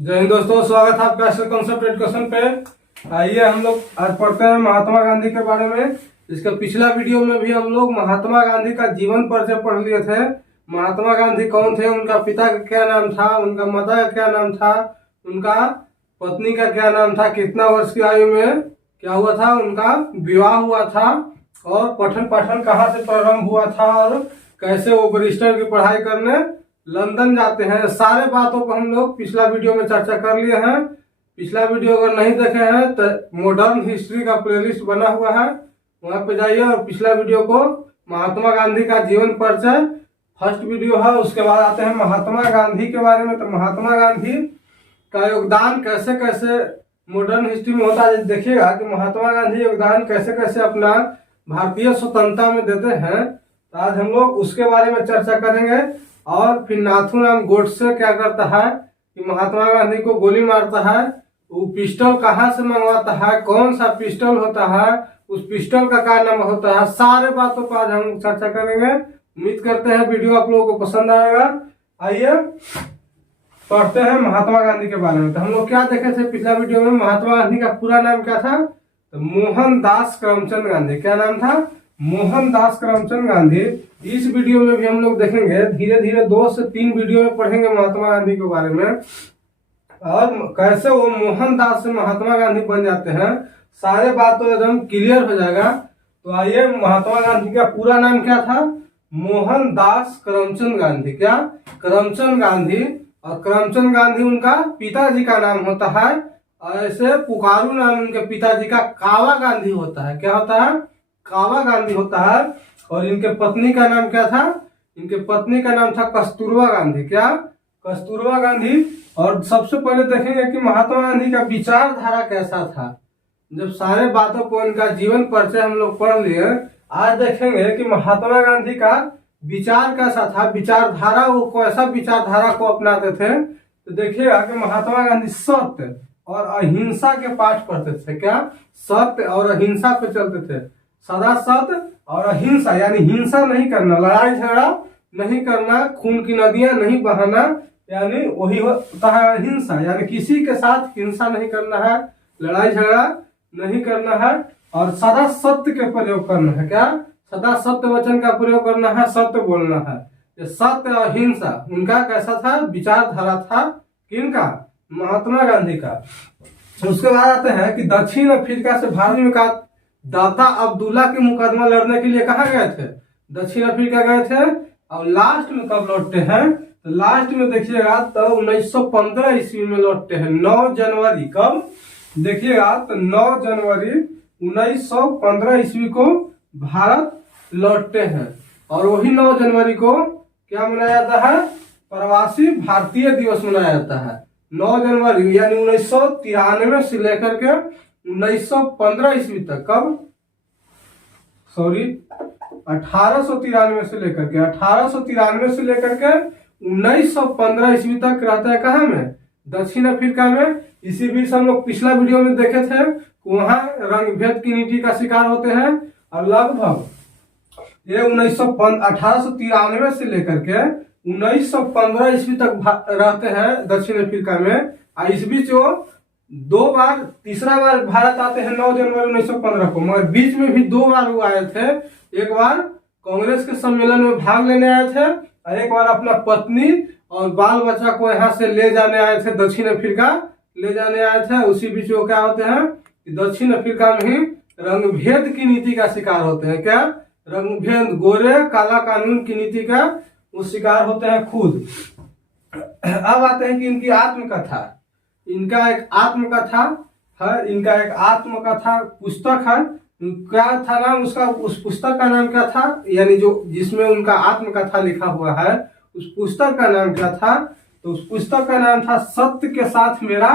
जय हिंद दोस्तों, स्वागत है आपका ऐसे कॉन्सेप्ट एजुकेशन पे। आइए हम लोग आज पढ़ते हैं महात्मा गांधी के बारे में। इसका पिछला वीडियो में भी हम लोग महात्मा गांधी का जीवन परिचय पढ़ लिए थे। महात्मा गांधी कौन थे, उनका पिता का क्या नाम था, उनका माता का क्या नाम था, उनका पत्नी का क्या नाम था, कितना वर्ष की आयु में क्या हुआ था, उनका विवाह हुआ था और पठन पाठन कहाँ से प्रारंभ हुआ था और कैसे वो बैरिस्टर की पढ़ाई करने लंदन जाते हैं। सारे बातों को हम लोग पिछला वीडियो में चर्चा कर लिए हैं। पिछला वीडियो अगर नहीं देखे हैं तो मॉडर्न हिस्ट्री का प्लेलिस्ट बना हुआ है, वहां पे जाइए और पिछला वीडियो को महात्मा गांधी का जीवन परिचय फर्स्ट वीडियो है। उसके बाद आते हैं महात्मा गांधी के बारे में। तो महात्मा गांधी का योगदान कैसे कैसे मॉडर्न हिस्ट्री में होता है, देखिएगा कि महात्मा गांधी योगदान कैसे कैसे अपना भारतीय स्वतंत्रता में देते हैं। तो आज हम लोग उसके बारे में चर्चा करेंगे। और फिर नाथूराम गोडसे क्या करता है कि महात्मा गांधी को गोली मारता है, वो पिस्टल कहाँ से मंगवाता है, कौन सा पिस्टल होता है, उस पिस्टल का क्या नाम होता है, सारे बातों पर आज हम चर्चा करेंगे। उम्मीद करते हैं वीडियो आप लोगों को पसंद आएगा। आइए पढ़ते हैं महात्मा गांधी के बारे में। तो हम लोग क्या देखे थे पिछला वीडियो में, महात्मा गांधी का पूरा नाम क्या था, तो मोहनदास करमचंद गांधी। क्या नाम था, मोहनदास करमचंद गांधी। इस वीडियो में भी हम लोग देखेंगे, धीरे धीरे 2 से 3 वीडियो में पढ़ेंगे महात्मा गांधी के बारे में और कैसे वो मोहनदास से महात्मा गांधी बन जाते हैं। सारे बातों एकदम क्लियर हो जाएगा। तो आइए, महात्मा गांधी का पूरा नाम क्या था, मोहनदास करमचंद गांधी। क्या, करमचंद गांधी। और करमचंद गांधी उनका पिताजी का नाम होता है। और ऐसे पुकारू नाम उनके पिताजी का कावा गांधी होता है। क्या होता है, कावा गांधी होता है। और इनके पत्नी का नाम क्या था, इनके पत्नी का नाम था कस्तूरबा गांधी। क्या, कस्तूरबा गांधी। और सबसे पहले देखेंगे कि महात्मा गांधी का विचारधारा कैसा था। जब सारे बातों को, इनका जीवन परिचय हम लोग पढ़ लिए, आज देखेंगे कि महात्मा गांधी का विचार कैसा था, विचारधारा, वो कैसा विचारधारा को अपनाते थे। तो देखिएगा कि महात्मा गांधी सत्य और अहिंसा के पाठ पढ़ते थे। क्या, सत्य और अहिंसा पे चलते थे। सदा सत्य और अहिंसा, यानी हिंसा नहीं करना, लड़ाई झगड़ा नहीं करना, खून की नदियां नहीं बहाना, यानी वही होता है अहिंसा। यानी किसी के साथ हिंसा नहीं करना है, लड़ाई झगड़ा नहीं करना है और सदा सत्य के प्रयोग करना है। क्या, सदा सत्य वचन का प्रयोग करना है, सत्य बोलना है। ये सत्य और अहिंसा उनका कैसा था, विचारधारा था। किनका, महात्मा गांधी का। उसके बाद आते हैं कि दक्षिण अफ्रीका से भारत में का दाता अब्दुल्ला के मुकदमा लड़ने के लिए कहाँ गए थे, दक्षिण अफ्रीका गए थे। और लास्ट में कब लौटते हैं, तो लास्ट में देखिएगा तो 1915 ईस्वी में लौटते हैं। 9 जनवरी, कब देखिएगा तो 9 जनवरी 1915 ईस्वी को भारत लौटते हैं। और वही 9 जनवरी को क्या मनाया जाता है, प्रवासी भारतीय दिवस मनाया जाता है। 9 जनवरी यानी 1993 से लेकर के 1915 ईस्वी तक, कब, सॉरी 1893 से लेकर के 1893 से लेकर के 1915 ईस्वी तक रहता है। कहाँ में, दक्षिण अफ्रीका में। इसी बीच हम लोग पिछला वीडियो में देखे थे, वहां रंग भेद की नीति का शिकार होते हैं। और लगभग ये 1893 से लेकर के 1915 ईस्वी तक रहते हैं दक्षिण अफ्रीका में। और इस बीच वो 2 बार, तीसरा बार भारत आते हैं 9 जनवरी 1915 को। मगर बीच में भी 2 बार वो आए थे। एक बार कांग्रेस के सम्मेलन में भाग लेने आए थे और एक बार अपना पत्नी और बाल बच्चा को यहाँ से ले जाने आए थे, दक्षिण अफ्रीका ले जाने आए थे। उसी बीच वो क्या होते हैं कि दक्षिण अफ्रीका में ही रंग भेद की नीति का शिकार होते हैं। क्या, रंग भेद, गोरे काला कानून की नीति का वो शिकार होते हैं खुद। अब आते हैं कि इनकी आत्मकथा। इनका एक आत्मकथा है, इनका एक आत्मकथा पुस्तक है। क्या था नाम उसका, उस पुस्तक का नाम क्या था, यानी जो जिसमें उनका आत्मकथा लिखा हुआ है, उस पुस्तक का नाम क्या था, तो उस पुस्तक का नाम था सत्य के साथ मेरा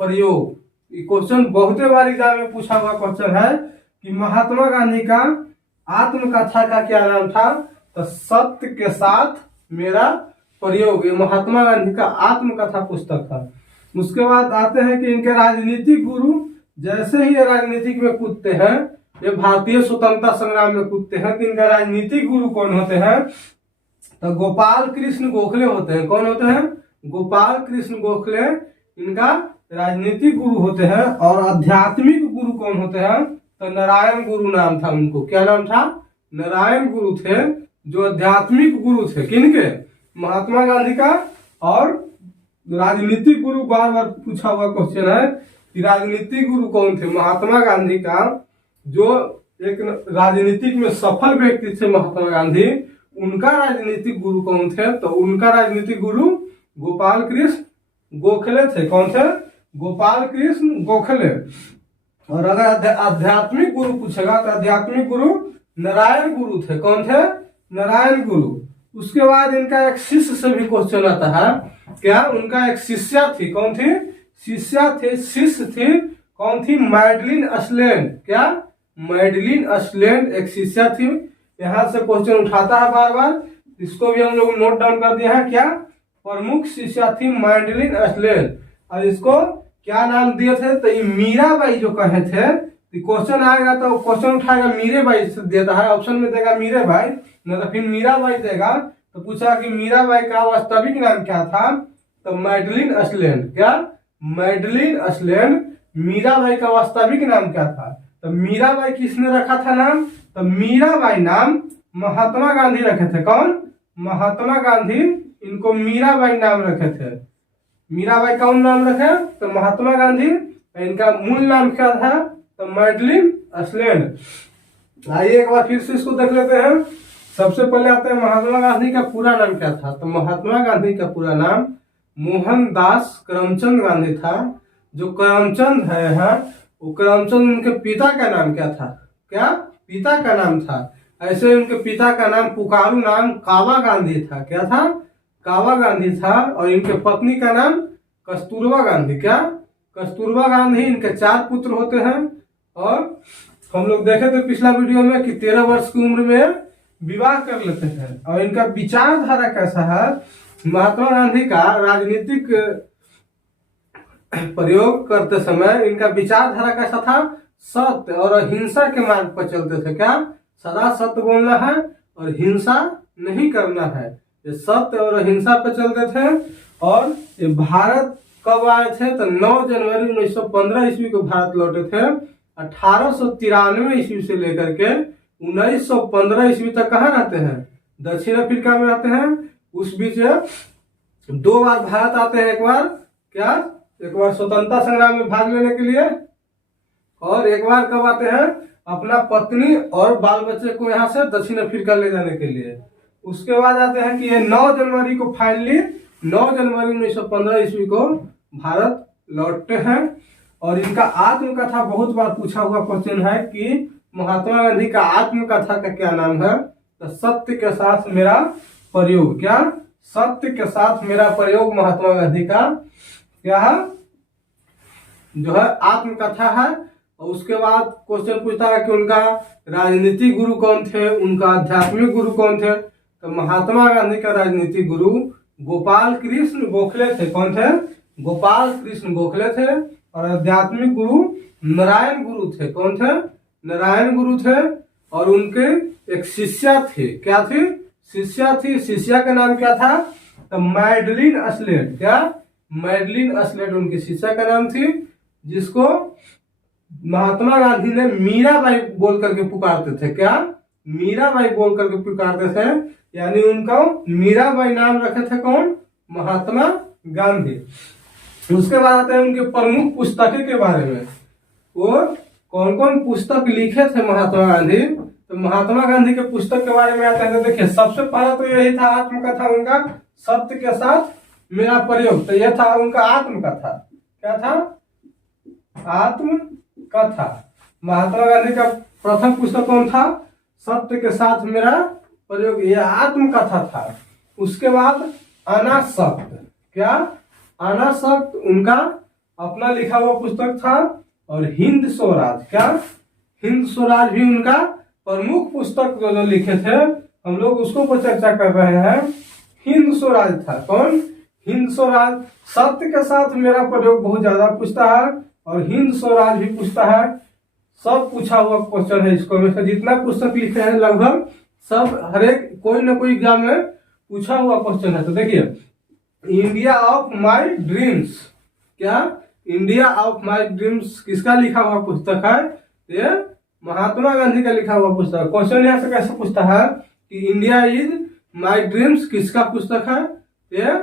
प्रयोग। ये क्वेश्चन बहुत बार एग्जाम में पूछा हुआ क्वेश्चन है कि महात्मा गांधी का आत्मकथा का क्या नाम था, तो सत्य के साथ मेरा प्रयोग। ये महात्मा गांधी का आत्मकथा पुस्तक था। उसके बाद आते हैं कि इनके राजनीतिक गुरु, जैसे ही ये राजनीतिक में कूदते हैं, ये भारतीय स्वतंत्रता संग्राम में कूदते हैं, कि इनका राजनीतिक गुरु कौन होते हैं, तो गोपाल कृष्ण गोखले होते हैं। कौन होते हैं, गोपाल कृष्ण गोखले। इनका राजनीतिक गुरु होते हैं। और आध्यात्मिक गुरु कौन होते हैं? तो नारायण गुरु नाम था उनको। क्या नाम था? नारायण गुरु थे, जो आध्यात्मिक गुरु थे। किनके? महात्मा गांधी का। और राजनीतिक गुरु, बार बार पूछा हुआ क्वेश्चन है कि राजनीतिक गुरु कौन थे? महात्मा गांधी का जो एक राजनीतिक में सफल व्यक्ति थे महात्मा गांधी, उनका राजनीतिक गुरु कौन थे? तो उनका राजनीतिक गुरु गोपाल कृष्ण गोखले थे। कौन थे? गोपाल कृष्ण गोखले। और अगर आध्यात्मिक गुरु पूछेगा तो आध्यात्मिक गुरु नारायण गुरु थे। कौन थे? नारायण गुरु। उसके बाद इनका एक शिष्य से भी क्वेश्चन आता है। क्या? उनका एक शिष्या थी। कौन थी? शिष्या थे, शिष्य थी। कौन थी? मैडलिन अस्लैंड। क्या? मैडलिन अस्लैंड एक शिष्या थी। यहाँ से क्वेश्चन उठाता है बार बार, इसको भी हम लोग नोट डाउन कर दिया है। क्या? प्रमुख शिष्या थी मैडलिन अस्लैंड। और इसको क्या नाम दिए थे? तो ये मीराबाई जो कहे थे। क्वेश्चन आएगा तो क्वेश्चन उठाएगा मीराबाई से देता है, ऑप्शन में देगा मीराबाई, नहीं तो फिर मीराबाई देगा। तो पूछा कि मीराबाई का वास्तविक नाम क्या था? तो मैडलिन अस्लैंड। क्या? मैडलिन अस्लैंड। मीराबाई का वास्तविक नाम क्या था? तो मीराबाई किसने रखा था नाम? तो मीराबाई नाम महात्मा गांधी रखे थे। कौन? महात्मा गांधी इनको मीराबाई नाम रखे थे। मीराबाई कौन नाम रखे? तो महात्मा गांधी। इनका मूल नाम क्या था? तो मैडलिन अस्लैंड। आइए एक बार फिर से इसको देख लेते हैं। सबसे पहले आते हैं महात्मा गांधी का पूरा नाम क्या था? तो महात्मा गांधी का पूरा नाम मोहनदास करमचंद गांधी था। जो करमचंद है यहाँ, वो करमचंद उनके पिता का नाम क्या था? क्या? पिता का नाम था। ऐसे उनके पिता का नाम पुकारू नाम कावा गांधी था। क्या था? कावा गांधी था। और इनके पत्नी का नाम कस्तूरबा गांधी। क्या? कस्तूरबा गांधी। इनके 4 पुत्र होते हैं। और हम लोग देखे थे पिछला वीडियो में कि 13 वर्ष की उम्र में विवाह कर लेते हैं। और इनका विचारधारा कैसा है? महात्मा गांधी का राजनीतिक प्रयोग करते समय इनका विचारधारा कैसा था? सत्य और अहिंसा के मार्ग पर चलते थे। क्या? सदा सत्य बोलना है और हिंसा नहीं करना है। ये सत्य और अहिंसा पे चलते थे। और ये भारत कब आए थे? तो 9 जनवरी 1915 ईस्वी को भारत लौटे थे। 1893 ईस्वी से लेकर के 1915 ईस्वी तक कहाँ रहते हैं? दक्षिण अफ्रीका में रहते हैं। उस बीच 2 बार भारत आते हैं। एक बार क्या? एक बार स्वतंत्रता संग्राम में भाग लेने के लिए, और एक बार कब आते हैं? अपना पत्नी और बाल बच्चे को यहाँ से दक्षिण अफ्रीका ले जाने के लिए। उसके बाद आते हैं कि ये 9 जनवरी को फाइनली 9 जनवरी 1915 ईस्वी को भारत लौटते हैं। और इनका आत्मकथा बहुत बार पूछा हुआ क्वेश्चन है कि महात्मा गांधी का आत्मकथा का क्या नाम है? तो सत्य के साथ मेरा प्रयोग। क्या? सत्य के साथ मेरा प्रयोग महात्मा गांधी का क्या है? जो है आत्मकथा है। और उसके बाद क्वेश्चन पूछता है कि उनका राजनीतिक गुरु कौन थे, उनका आध्यात्मिक गुरु कौन थे? तो महात्मा गांधी का राजनीतिक गुरु गोपाल कृष्ण गोखले थे। कौन थे? गोपाल कृष्ण गोखले थे। और आध्यात्मिक गुरु नारायण गुरु थे। कौन थे? नारायण गुरु थे। और उनके एक शिष्या थे। क्या थी? शिष्या थी। शिष्या का नाम क्या था? तो मैडलिन अस्लैंड। क्या? मैडलिन अस्लैंड उनकी शिष्या का नाम थी, जिसको महात्मा गांधी ने मीराबाई बोल करके पुकारते थे। क्या? मीराबाई बोल करके पुकारते थे। यानी उनका मीराबाई नाम रखे थे। कौन? महात्मा गांधी। उसके बाद आते हैं उनके प्रमुख पुस्तकें के बारे में। वो कौन कौन पुस्तक लिखे थे महात्मा गांधी? तो महात्मा गांधी के पुस्तक के बारे में आते हैं। तो देखिए, सबसे पहला तो यही था आत्मकथा उनका, सत्य के साथ मेरा प्रयोग। तो यह था उनका आत्मकथा। क्या था? आत्मकथा। महात्मा गांधी का प्रथम पुस्तक कौन था? सत्य के साथ मेरा प्रयोग। यह आत्मकथा था। उसके बाद अनासक्त। क्या? अनासक्त उनका अपना लिखा हुआ पुस्तक था। और हिंद स्वराज। क्या? हिंद स्वराज भी उनका प्रमुख पुस्तक जो लिखे थे, हम लोग उसको पर चर्चा कर रहे हैं। हिंद स्वराज था। कौन? हिंद स्वराज। सत्य के साथ मेरा प्रयोग बहुत ज्यादा पूछता है, और हिंद स्वराज भी पूछता है। सब पूछा हुआ क्वेश्चन है इसको में से। जितना पुस्तक लिखे हैं लगभग सब, हर एक कोई ना कोई एग्जाम में पूछा हुआ क्वेश्चन है। तो देखिए, इंडिया ऑफ माई ड्रीम्स। क्या, इंडिया ऑफ माई ड्रीम्स किसका लिखा हुआ पुस्तक है? ये महात्मा गांधी का लिखा हुआ पुस्तक है। क्वेश्चन यहाँ से कैसे पूछता है कि इंडिया इज माई ड्रीम्स किसका पुस्तक है? ये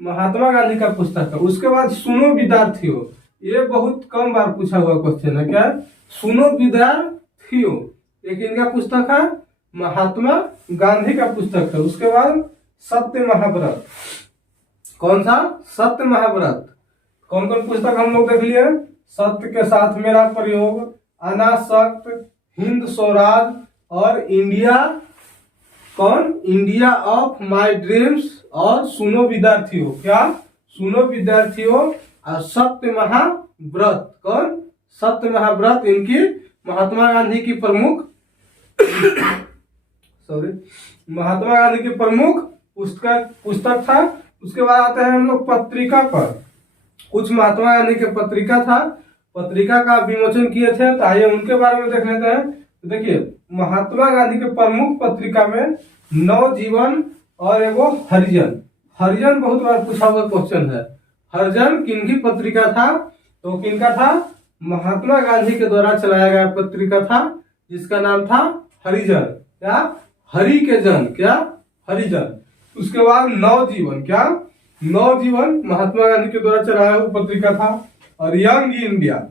महात्मा गांधी का पुस्तक है। उसके बाद सुनो विद्यार्थियों, ये बहुत कम बार पूछा हुआ क्वेश्चन है। क्या, सुनो विद्यार्थियों, एक इनका पुस्तक है, महात्मा गांधी का पुस्तक है। उसके बाद सत्य महाव्रत, कौन सा? सत्य महाव्रत। कौन कौन पुस्तक हम लोग देख लिए? सत्य के साथ मेरा प्रयोग, अनासक्त, हिंद स्वराज और इंडिया, कौन? इंडिया ऑफ माय ड्रीम्स और सुनो विद्यार्थियों। क्या, सुनो विद्यार्थियों और सत्य महाव्रत। कौन? सत्य महाव्रत इनकी महात्मा गांधी की प्रमुख महात्मा गांधी की प्रमुख पुस्तक था। उसके बाद आते हैं हम लोग पत्रिका पर। कुछ महात्मा गांधी के पत्रिका था, पत्रिका का विमोचन किए थे, तो आइए उनके बारे में देख लेते हैं। तो देखिए, महात्मा गांधी के प्रमुख पत्रिका में नवजीवन और एगो हरिजन। हरिजन बहुत बार पूछा हुआ क्वेश्चन है। हरिजन किनकी पत्रिका था? तो किनका था? महात्मा गांधी के द्वारा चलाया गया पत्रिका था, जिसका नाम था हरिजन। क्या, हरि के जन, क्या, हरिजन। उसके बाद नवजीवन, क्या, नवजीवन महात्मा गांधी के द्वारा चलाया हुआ पत्रिका था। और यंग इंडिया,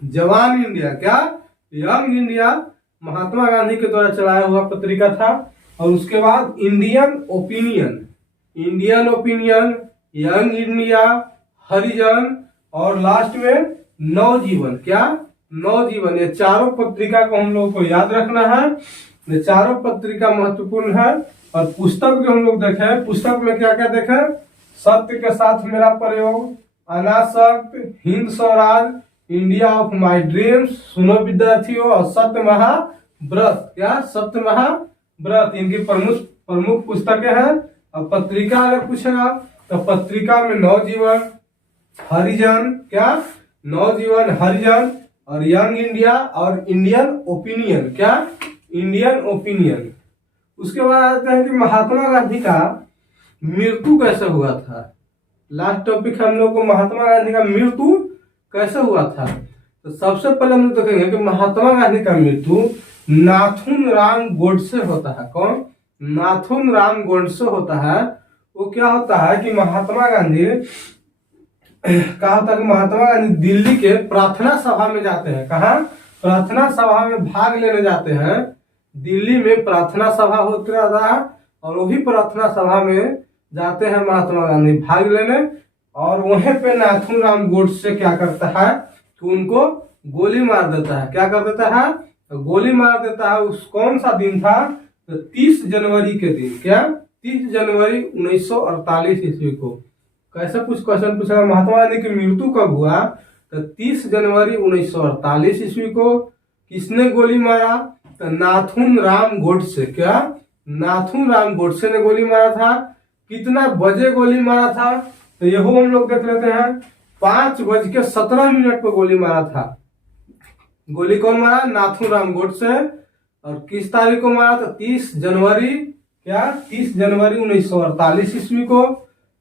जवान इंडिया, क्या, यंग इंडिया महात्मा गांधी के द्वारा चलाया हुआ पत्रिका था। और उसके बाद Indian opinion, Indian opinion, young India, Harijan और लास्ट में नवजीवन। क्या, नवजीवन। ये चारों पत्रिका को हम लोगों को याद रखना है। ये चारों पत्रिका महत्वपूर्ण है। और पुस्तक जो हम लोग देखे, पुस्तक में क्या क्या देखे? सत्य के साथ मेरा प्रयोग, अनासक्त, Hind Swaraj, India of my dreams, सुनो विद्यार्थियों और सत्य महाव्रत। क्या, सत्य महाव्रत इनकी प्रमुख पुस्तकें हैं। और पत्रिका अगर पूछेगा तो पत्रिका में नवजीवन, हरिजन, क्या, नवजीवन, हरिजन और यंग इंडिया और इंडियन ओपिनियन। क्या, इंडियन ओपिनियन। उसके बाद आते हैं कि महात्मा गांधी का मृत्यु कैसे हुआ था। लास्ट टॉपिक हम लोग को महात्मा गांधी का मृत्यु कैसे हुआ था। तो सबसे पहले हम लोग देखेंगे कि महात्मा गांधी का मृत्यु नाथुन राम गोडसे होता है। कौन? नाथुन राम गोडसे होता है। वो क्या होता है कि महात्मा गांधी दिल्ली के प्रार्थना सभा में जाते हैं। कहाँ? प्रार्थना सभा में भाग लेने जाते हैं। दिल्ली में प्रार्थना सभा होती रहता है और वही प्रार्थना सभा में जाते हैं महात्मा गांधी भाग लेने। और वहीं पे नाथुन राम गोडसे क्या करता है कि उनको गोली मार देता है। क्या कर देता है? गोली मार देता है। उस कौन सा दिन था? तो 30 जनवरी के दिन। क्या? 30 जनवरी 1948 ईस्वी को। कैसे कुछ क्वेश्चन पूछा, महात्मा गांधी की मृत्यु कब हुआ? तो 30 जनवरी 1948 ईस्वी को। किसने गोली मारा? तो नाथुन राम गोडसे। क्या? नाथुन राम गोडसे ने गोली मारा था। कितना बजे गोली मारा था? तो यह हम लोग देख लेते हैं। 5:17 पर गोली मारा था। गोली कौन मारा? नाथुन राम गोडसे। और किस तारीख को मारा? तो 30 जनवरी। क्या? 30 जनवरी 1948 ईस्वी को।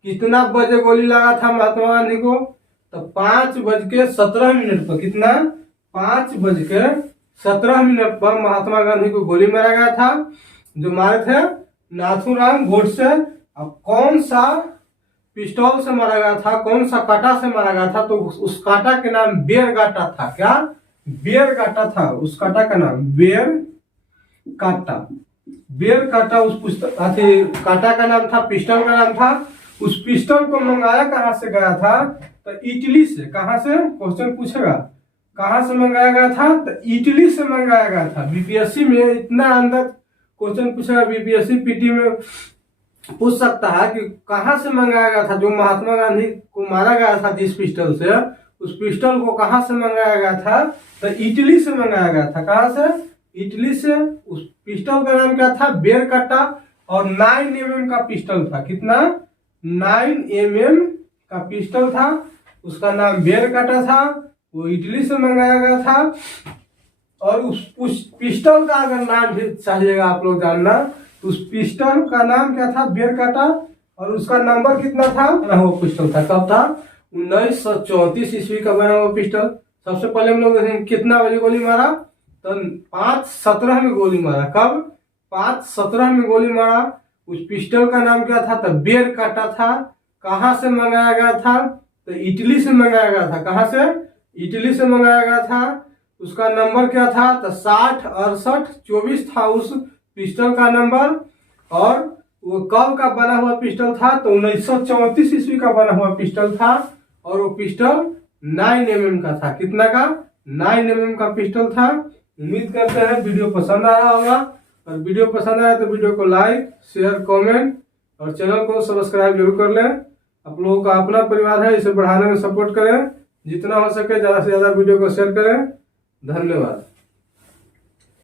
कितना बजे गोली लगा था महात्मा गांधी को? तो 5:17 पर। कितना? 5:17 पर महात्मा गांधी को गोली मारा गया था। जो मारे थे नाथुन राम गोडसे। अब कौन सा पिस्टल से मारा गया था, कौन सा कांटा से मारा गया था? तो उस कांटा के नाम बेर कांटा था। क्या? बेर कांटा था। उस कांटा का नाम बेर कांटा। बेर कांटा उस पुस्तक कांटा का नाम था, पिस्टल का नाम था। उस पिस्टल को मंगाया कहाँ से गया था? तो इटली से। कहाँ से? क्वेश्चन पूछेगा कहाँ से मंगाया गया था? तो इटली से मंगाया गया था। बीपीएससी में इतना अंदर क्वेश्चन पूछेगा, बीपीएससी पीटी में पूछ सकता है कि कहाँ से मंगाया गया था। जो महात्मा गांधी को मारा गया था जिस पिस्टल से, उस पिस्टल को कहाँ से मंगाया गया था? तो इटली से मंगाया गया था। कहाँ से? इटली से। उस पिस्टल का नाम क्या था? बेर कांटा। और 9 mm का पिस्टल था। कितना? 9 mm का पिस्टल था। उसका नाम बेर कांटा था। वो इटली से मंगाया गया था। और उस पिस्टल का अगर नाम भी चाहिएगा आप लोग जानना, तो उस पिस्टल का नाम क्या था? बेर कांटा। और उसका नंबर कितना था? वो पिस्टल था कब था? 1934 ईस्वी का बना हुआ पिस्टल। सबसे पहले हम लोग देखेंगे कितना बजे गोली मारा, तो 5:17 में गोली मारा। कब? 5:17 में गोली मारा। उस पिस्टल का नाम क्या था? तो बेर काटा था। कहाँ से मंगाया गया था? तो इटली से मंगाया गया था। कहाँ से? इटली से मंगाया गया था। उसका नंबर क्या था? तो 606824 था उस पिस्टल का नंबर। और वो कब का बना हुआ पिस्टल था? तो 1934 ईस्वी का बना हुआ पिस्टल था। और वो पिस्टल 9mm का था। कितना का? 9mm का पिस्टल था। उम्मीद करते हैं वीडियो पसंद आ रहा होगा। और वीडियो पसंद आया तो वीडियो को लाइक, शेयर, कमेंट और चैनल को सब्सक्राइब जरूर कर लें। आप लोगों का अपना परिवार है, इसे बढ़ाने में सपोर्ट करें। जितना हो सके ज़्यादा से ज़्यादा वीडियो को शेयर करें। धन्यवाद।